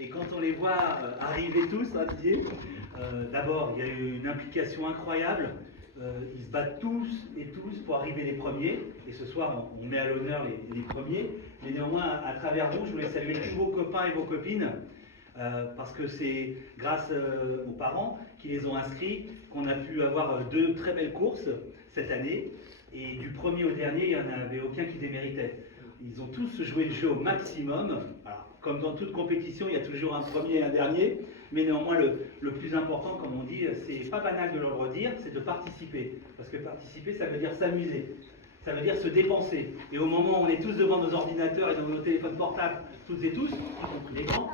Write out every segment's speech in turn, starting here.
Et quand on les voit arriver tous, hein, Didier, d'abord, il y a eu une implication incroyable. Ils se battent tous et tous pour arriver les premiers. Et ce soir, on met à l'honneur les premiers. Mais néanmoins, à travers vous, je voulais saluer tous vos copains et vos copines. Parce que c'est grâce aux parents qui les ont inscrits qu'on a pu avoir 2 très belles courses cette année. Et du premier au dernier, il n'y en avait aucun qui déméritait. Ils ont tous joué le jeu au maximum. Alors, comme dans toute compétition, il y a toujours un premier et un dernier. Mais néanmoins, le plus important, comme on dit, c'est pas banal de le redire, c'est de participer. Parce que participer, ça veut dire s'amuser. Ça veut dire se dépenser. Et au moment où on est tous devant nos ordinateurs et devant nos téléphones portables, toutes et tous, y compris les grands,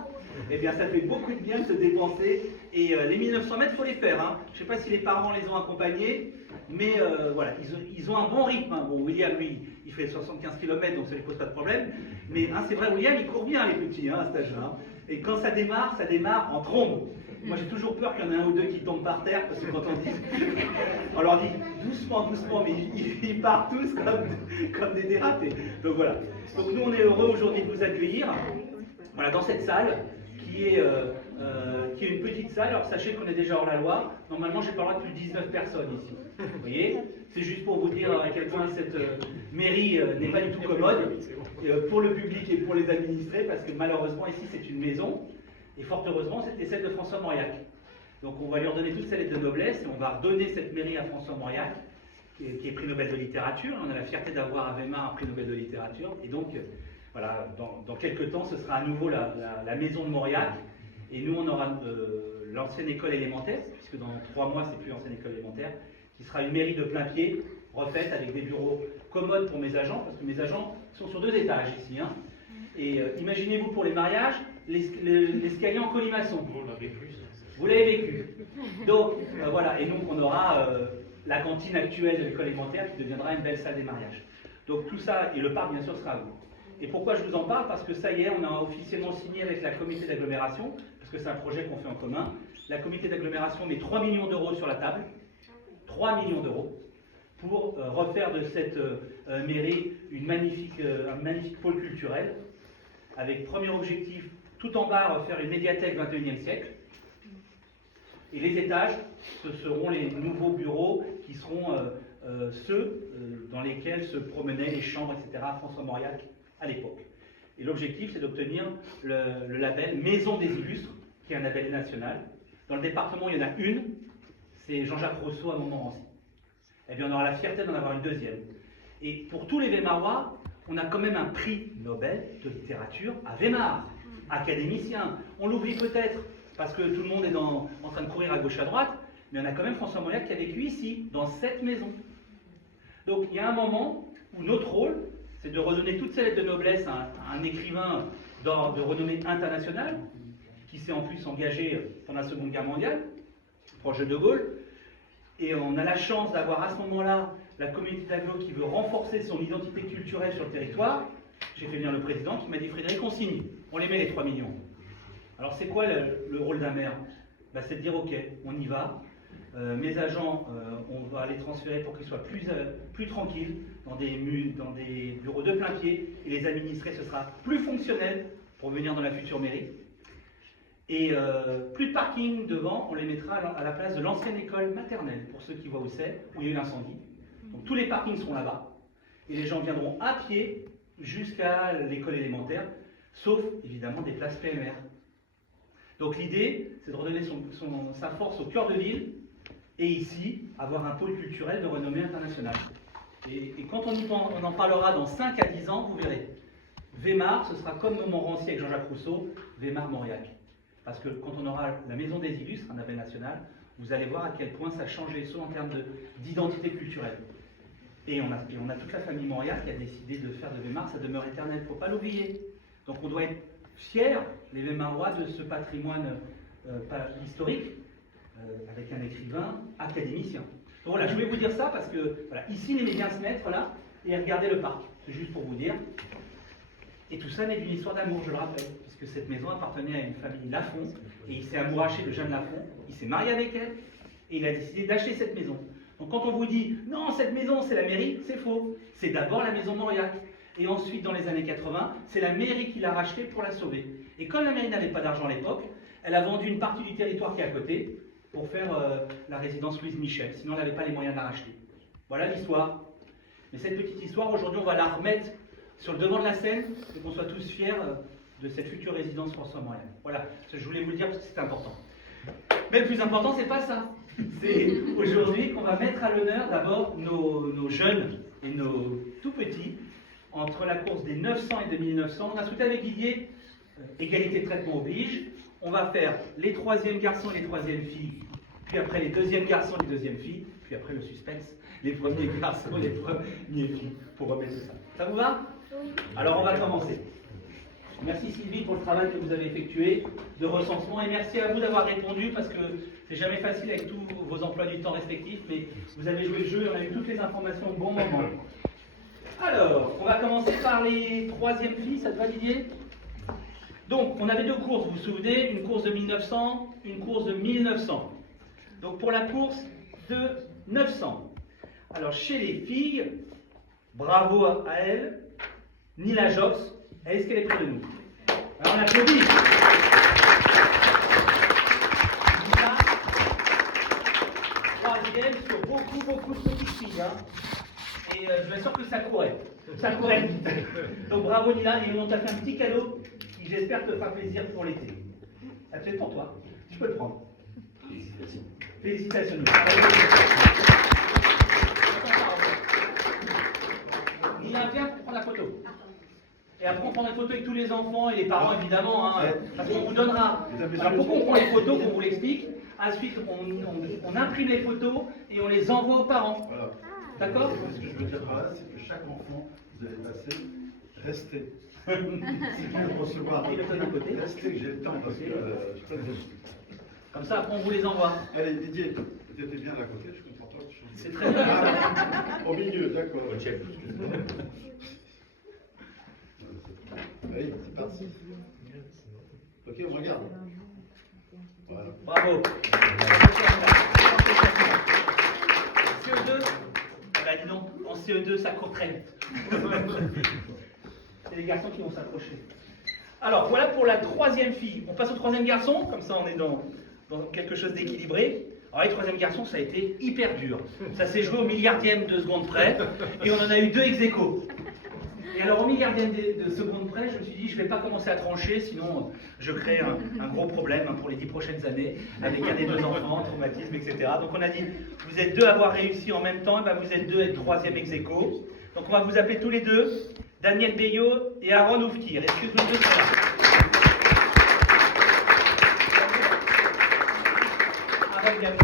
eh bien ça fait beaucoup de bien de se dépenser. Et les 1900 mètres, il faut les faire. Hein. Je ne sais pas si les parents les ont accompagnés, mais voilà, ils ont un bon rythme. Hein. Bon, William, lui, il fait 75 km, donc ça ne lui pose pas de problème. Mais hein, c'est vrai, William, il court bien, les petits, hein, à cet âge-là. Hein. Et quand ça démarre en trombe. Moi, j'ai toujours peur qu'il y en ait un ou deux qui tombent par terre, parce que quand on leur dit doucement, doucement, mais ils partent tous comme des dératés. Donc voilà. Donc nous, on est heureux aujourd'hui de vous accueillir, voilà, dans cette salle qui est une petite salle. Alors sachez qu'on est déjà hors la loi. Normalement, j'ai pas le droit de plus de 19 personnes ici. Vous voyez? C'est juste pour vous dire à quel point cette mairie n'est pas du tout commode pour le public et pour les administrés, parce que malheureusement, ici, c'est une maison. Et fort heureusement, c'était celle de François Mauriac. Donc on va lui redonner toute sa lettre de noblesse et on va redonner cette mairie à François Mauriac, qui est prix Nobel de littérature. On a la fierté d'avoir à Weimar un prix Nobel de littérature. Et donc, voilà, dans quelques temps, ce sera à nouveau la maison de Mauriac. Et nous, on aura l'ancienne école élémentaire, puisque dans 3 mois, c'est plus l'ancienne école élémentaire, qui sera une mairie de plein pied, refaite avec des bureaux commodes pour mes agents, parce que mes agents sont sur 2 étages ici. Hein. Et imaginez-vous pour les mariages, l'escalier en colimaçon. Vous l'avez vécu. Donc voilà, et nous on aura la cantine actuelle de l'école élémentaire qui deviendra une belle salle des mariages. Donc tout ça, et le parc bien sûr sera à vous. Et pourquoi je vous en parle? Parce que ça y est, on a officiellement signé avec la comité d'agglomération, parce que c'est un projet qu'on fait en commun. La comité d'agglomération met 3 millions d'euros sur la table, 3 millions d'euros, pour refaire de cette mairie un magnifique pôle culturel, avec premier objectif, tout en bas, refaire une médiathèque 21e siècle. Et les étages, ce seront les nouveaux bureaux qui seront ceux dans lesquels se promenaient les chambres, etc. François Mauriac à l'époque. Et l'objectif, c'est d'obtenir le label Maison des Illustres, qui est un label national. Dans le département, il y en a une, c'est Jean-Jacques Rousseau à Montmorency. Eh bien, on aura la fierté d'en avoir une deuxième. Et pour tous les Weimarois, on a quand même un prix Nobel de littérature à Weimar, académicien. On l'oublie peut-être, parce que tout le monde est en train de courir à gauche à droite, mais on a quand même François Mauriac qui a vécu ici, dans cette maison. Donc il y a un moment où notre rôle, c'est de redonner toute cette lettre de noblesse à un écrivain de renommée internationale, qui s'est en plus engagé pendant la Seconde Guerre mondiale, proche de De Gaulle, et on a la chance d'avoir à ce moment-là la communauté d'agglo qui veut renforcer son identité culturelle sur le territoire. J'ai fait venir le président qui m'a dit: Frédéric, on signe, on les met les 3 millions. Alors c'est quoi le rôle d'un maire? C'est de dire ok, on y va. Mes agents, on va les transférer pour qu'ils soient plus tranquilles dans des bureaux de plein pied, et les administrés, ce sera plus fonctionnel pour venir dans la future mairie. Et plus de parking devant, on les mettra à la place de l'ancienne école maternelle, pour ceux qui voient où c'est, où il y a eu l'incendie. Donc tous les parkings seront là-bas, et les gens viendront à pied jusqu'à l'école élémentaire, sauf évidemment des places PMR. Donc l'idée, c'est de redonner sa force au cœur de ville, et ici, avoir un pôle culturel de renommée internationale. Et quand on en parlera dans 5 à 10 ans, vous verrez. Weimar, ce sera comme Montmorency avec Jean-Jacques Rousseau, Weimar-Mauriac. Parce que quand on aura la Maison des Illustres, un label national, vous allez voir à quel point ça change les choses en termes d'identité culturelle. Et on a toute la famille Mauriac qui a décidé de faire de Weimar sa demeure éternelle. Il ne faut pas l'oublier. Donc on doit être fiers, les Weimarois, de ce patrimoine historique, avec un écrivain académicien. Donc voilà, je voulais vous dire ça parce que voilà, ici, il aimait bien se mettre là et regarder le parc. C'est juste pour vous dire. Et tout ça naît d'une histoire d'amour, je le rappelle, puisque cette maison appartenait à une famille Lafont, et il s'est amouraché de Jeanne Lafont, il s'est marié avec elle, et il a décidé d'acheter cette maison. Donc quand on vous dit « Non, cette maison, c'est la mairie », c'est faux. C'est d'abord la maison Mauriac. Et ensuite, dans les années 80, c'est la mairie qui l'a rachetée pour la sauver. Et comme la mairie n'avait pas d'argent à l'époque, elle a vendu une partie du territoire qui est à côté pour faire la résidence Louise Michel. Sinon, elle n'avait pas les moyens de la racheter. Voilà l'histoire. Mais cette petite histoire, aujourd'hui, on va la remettre sur le devant de la scène et qu'on soit tous fiers de cette future résidence François Morel. Voilà, je voulais vous le dire parce que c'est important. Mais le plus important, c'est pas ça. C'est aujourd'hui qu'on va mettre à l'honneur d'abord nos jeunes et nos tout petits entre la course des 900 et 2900. On a souhaité avec Didier, égalité de traitement oblige. On va faire les troisièmes garçons et les troisièmes filles, puis après les deuxièmes garçons et les deuxièmes filles, puis après le suspense, les premiers garçons et les premières filles, pour remettre tout ça. Ça vous va? Alors on va commencer. Merci Sylvie pour le travail que vous avez effectué de recensement et merci à vous d'avoir répondu parce que c'est jamais facile avec tous vos emplois du temps respectifs, mais vous avez joué le jeu et on a eu toutes les informations au bon moment. Alors, on va commencer par les troisièmes filles, ça te va Didier? Donc, on avait deux courses, vous vous souvenez, une course de 1900, une course de 1900. Donc, pour la course de 900. Alors, chez les filles, bravo à elle, Nila Jox, est-ce qu'elle est près de nous? Alors, on applaudit. Nila, troisième sur beaucoup de petites filles. Hein. Et je suis sûr que ça courait. Ça courait vite. Donc, bravo Nila, et on t'a fait un petit cadeau qui, j'espère, te fera plaisir pour l'été. Ça te fait pour toi. Tu peux le prendre. Félicitations. Félicitations. Nila, viens pour prendre la photo. Et après, on prendra une photo avec tous les enfants et les parents, évidemment, hein, parce qu'on vous donnera. Alors, pourquoi on prend les photos, qu'on vous l'explique. Ensuite, on imprime les photos et on les envoie aux parents. Voilà. D'accord? Ce que je veux dire par là, c'est que chaque enfant, vous allez passer, restez. Si vous voulez recevoir, restez, que j'ai le temps, parce que... Comme ça, après, on vous les envoie. Allez, Didier, tu étais bien à la côté, je comprends pas. C'est très bien. Au milieu, d'accord. Allez, c'est parti. Ok, on regarde. Voilà. Bravo. CE2, bah dis donc, en CE2, ça court très vite. C'est les garçons qui vont s'approcher. Alors, voilà pour la troisième fille. On passe au troisième garçon, comme ça on est dans quelque chose d'équilibré. Alors, les troisième garçons, ça a été hyper dur. Ça s'est joué au milliardième de seconde près, et on en a eu deux ex-aequo. Et alors, au milliardième de seconde près, je me suis dit, je ne vais pas commencer à trancher, sinon je crée un gros problème pour les 10 prochaines années, avec un des deux enfants, traumatisme, etc. Donc on a dit, vous êtes deux à avoir réussi en même temps, et ben vous êtes deux à être troisième ex-aequo. Donc on va vous appeler tous les deux, Daniel Bayot et Aaron Oufkir. Est-ce que tous les deux sont là? Aaron Gabi.